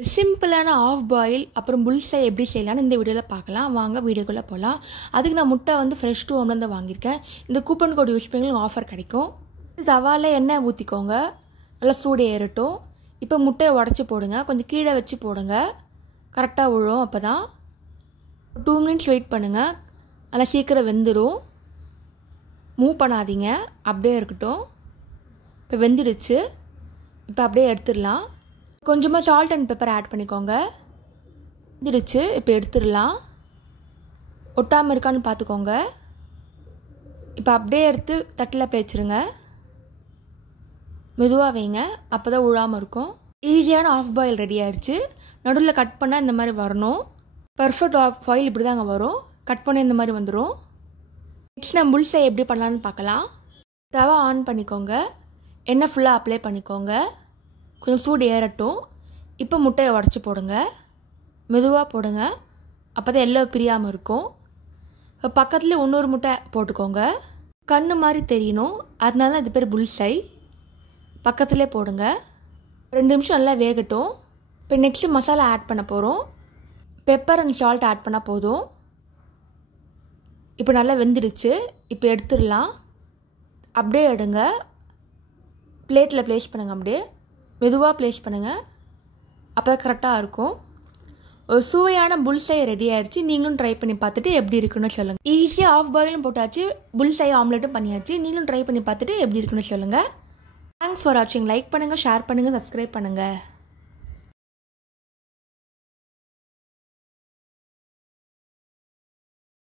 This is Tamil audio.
சிம்பிளான ஆஃப் பாயில் அப்புறம் புல்சை எப்படி செய்யலான்னு இந்த வீடியோவில் பார்க்கலாம். வாங்க வீடியோக்குள்ளே போகலாம். அதுக்கு நான் முட்டை வந்து ஃப்ரெஷ் டு ஹோம்லேருந்து வாங்கியிருக்கேன். இந்த கூப்பன் கோட் யூஸ் பண்ணி ஆஃபர் கிடைக்கும். தவாவில் எண்ணெய் ஊற்றிக்கோங்க, நல்லா சூடு ஏறட்டும். இப்போ முட்டையை உடச்சி போடுங்க, கொஞ்சம் கீழே வச்சு போடுங்க, கரெக்டாக விழும். அப்போ தான் 2 மினிட்ஸ் வெயிட் பண்ணுங்கள், நல்லா சீக்கிரம் வெந்துடும். மூவ் பண்ணாதீங்க, அப்படியே இருக்கட்டும். இப்போ வெந்துடுச்சு. இப்போ அப்படியே எடுத்துடலாம். கொஞ்சமாக சால்ட் அண்ட் பெப்பர் ஆட் பண்ணிக்கோங்க. வெந்துடுச்சு. இப்போ எடுத்துடலாம். ஒட்டாமல் இருக்கான்னு பார்த்துக்கோங்க. இப்போ அப்படியே எடுத்து தட்டில் பேச்சிருங்க. மெதுவாக வைங்க, அப்போ தான் விழாமல் இருக்கும். ஈஸியான ஆஃப் பாயில் ரெடி ஆகிடுச்சு. நடுவில் கட் பண்ணால் இந்த மாதிரி வரணும். பர்ஃபெக்ட் ஆஃப் பாயில் இப்படி தாங்க வரும். கட் பண்ணி இந்த மாதிரி வந்துடும். நெக்ஸ்ட் நம்ம புல்சை எப்படி பண்ணலான்னு பார்க்கலாம். தவா ஆன் பண்ணிக்கோங்க, எண்ணெய் ஃபுல்லாக அப்ளை பண்ணிக்கோங்க, கொஞ்சம் சூடு ஏறட்டும். இப்போ முட்டையை உடச்சி போடுங்க, மெதுவாக போடுங்க, அப்போ தான் எல்லாம் பிரியாமல் இருக்கும். இப்போ பக்கத்துலேயே இன்னொரு முட்டை போட்டுக்கோங்க. கண்ணு மாதிரி தெரியணும், அதனால தான் இது பேர் புல்சை. பக்கத்துலேயே போடுங்க. 2 நிமிஷம் நல்லா வேகட்டும். இப்போ நெக்ஸ்ட்டு மசாலா ஆட் பண்ண போகிறோம். பெப்பர் அண்ட் சால்ட் ஆட் பண்ணால் போதும். இப்போ நல்லா வெந்துடுச்சு. இப்போ எடுத்துடலாம். அப்படியே எடுங்க, பிளேட்டில் ப்ளேஸ் பண்ணுங்கள். அப்படியே மெதுவாக ப்ளேஸ் பண்ணுங்கள், அப்போ கரெக்டாக இருக்கும். ஒரு சுவையான புல்சை ரெடி ஆகிடுச்சு. நீங்களும் ட்ரை பண்ணி பார்த்துட்டு எப்படி இருக்குன்னு சொல்லுங்கள். ஈஸியாக ஆஃப் பாயிலும் போட்டாச்சு, புல்சை ஆம்லெட்டும் பண்ணியாச்சு. நீங்களும் ட்ரை பண்ணி பார்த்துட்டு எப்படி இருக்குன்னு சொல்லுங்கள். தேங்க்ஸ் ஃபார் வாட்சிங். லைக் பண்ணுங்கள், ஷேர் பண்ணுங்கள், சப்ஸ்கிரைப் பண்ணுங்கள்.